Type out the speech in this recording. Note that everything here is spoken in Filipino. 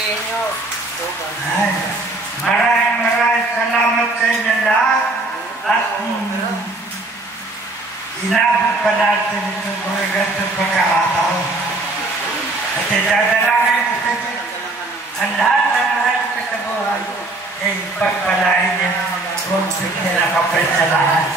Ay, maraming salamat sa inyo lahat. At inabot pa natin itong mga gantong pagkakataon. At idadalangin ko sa Diyos ang lahat ng mahal ka sa buhay ay pagpalain niya kung sige na kapit sa lahat.